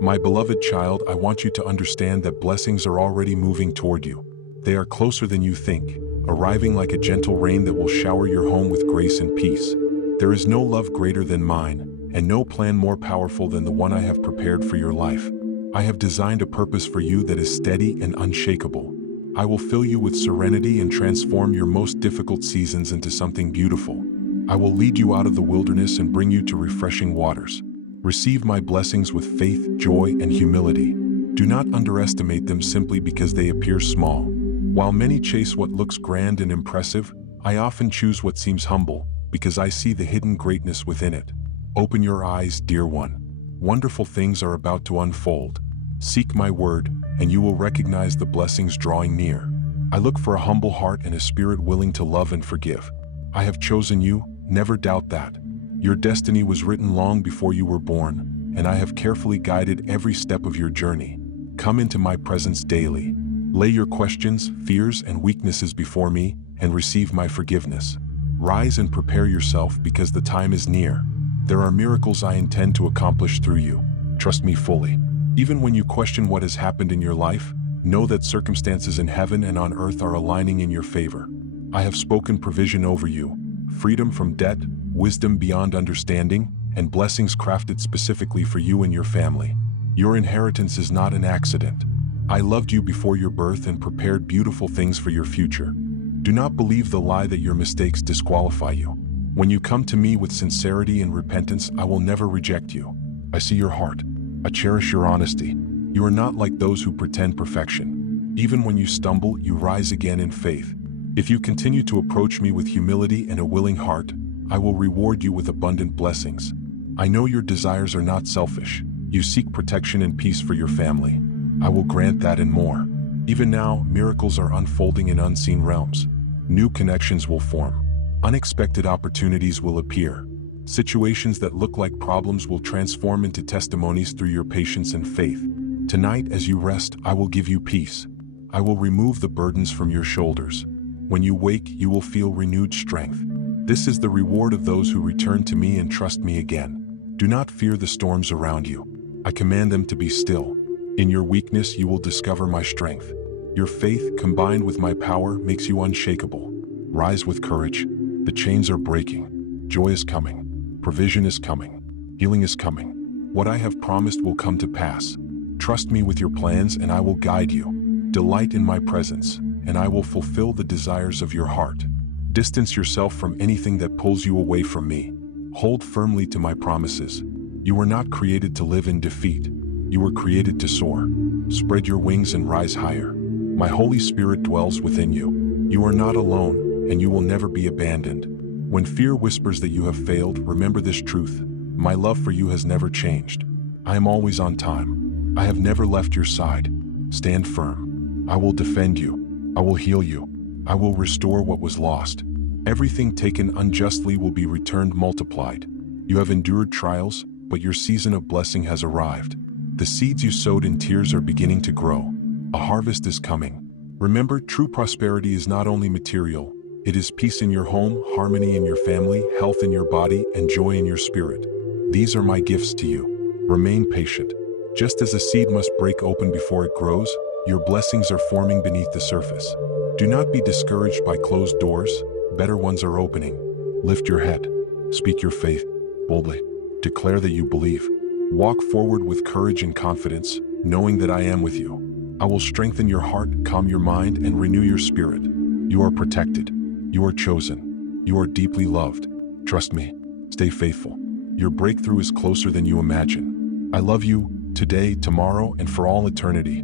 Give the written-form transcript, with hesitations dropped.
My beloved child, I want you to understand that blessings are already moving toward you. They are closer than you think, arriving like a gentle rain that will shower your home with grace and peace. There is no love greater than mine, and no plan more powerful than the one I have prepared for your life. I have designed a purpose for you that is steady and unshakable. I will fill you with serenity and transform your most difficult seasons into something beautiful. I will lead you out of the wilderness and bring you to refreshing waters. Receive my blessings with faith, joy, and humility. Do not underestimate them simply because they appear small. While many chase what looks grand and impressive, I often choose what seems humble, because I see the hidden greatness within it. Open your eyes, dear one. Wonderful things are about to unfold. Seek my word, and you will recognize the blessings drawing near. I look for a humble heart and a spirit willing to love and forgive. I have chosen you, never doubt that. Your destiny was written long before you were born, and I have carefully guided every step of your journey. Come into my presence daily. Lay your questions, fears, and weaknesses before me, and receive my forgiveness. Rise and prepare yourself because the time is near. There are miracles I intend to accomplish through you. Trust me fully. Even when you question what has happened in your life, know that circumstances in heaven and on earth are aligning in your favor. I have spoken provision over you, freedom from debt, wisdom beyond understanding, and blessings crafted specifically for you and your family. Your inheritance is not an accident. I loved you before your birth and prepared beautiful things for your future. Do not believe the lie that your mistakes disqualify you. When you come to me with sincerity and repentance, I will never reject you. I see your heart. I cherish your honesty. You are not like those who pretend perfection. Even when you stumble, you rise again in faith. If you continue to approach me with humility and a willing heart, I will reward you with abundant blessings. I know your desires are not selfish. You seek protection and peace for your family. I will grant that and more. Even now, miracles are unfolding in unseen realms. New connections will form. Unexpected opportunities will appear. Situations that look like problems will transform into testimonies through your patience and faith. Tonight, as you rest, I will give you peace. I will remove the burdens from your shoulders. When you wake, you will feel renewed strength. This is the reward of those who return to me and trust me again. Do not fear the storms around you. I command them to be still. In your weakness, you will discover my strength. Your faith, combined with my power, makes you unshakable. Rise with courage. The chains are breaking. Joy is coming. Provision is coming. Healing is coming. What I have promised will come to pass. Trust me with your plans, and I will guide you. Delight in my presence, and I will fulfill the desires of your heart. Distance yourself from anything that pulls you away from me. Hold firmly to my promises. You were not created to live in defeat. You were created to soar. Spread your wings and rise higher. My Holy Spirit dwells within you. You are not alone, and you will never be abandoned. When fear whispers that you have failed, remember this truth. My love for you has never changed. I am always on time. I have never left your side. Stand firm. I will defend you. I will heal you. I will restore what was lost. Everything taken unjustly will be returned multiplied. You have endured trials, but your season of blessing has arrived. The seeds you sowed in tears are beginning to grow. A harvest is coming. Remember, true prosperity is not only material. It is peace in your home, harmony in your family, health in your body, and joy in your spirit. These are my gifts to you. Remain patient. Just as a seed must break open before it grows, your blessings are forming beneath the surface. Do not be discouraged by closed doors. Better ones are opening. Lift your head. Speak your faith boldly. Declare that you believe. Walk forward with courage and confidence, knowing that I am with you. I will strengthen your heart, calm your mind, and renew your spirit. You are protected. You are chosen. You are deeply loved. Trust me. Stay faithful. Your breakthrough is closer than you imagine. I love you today, tomorrow, and for all eternity.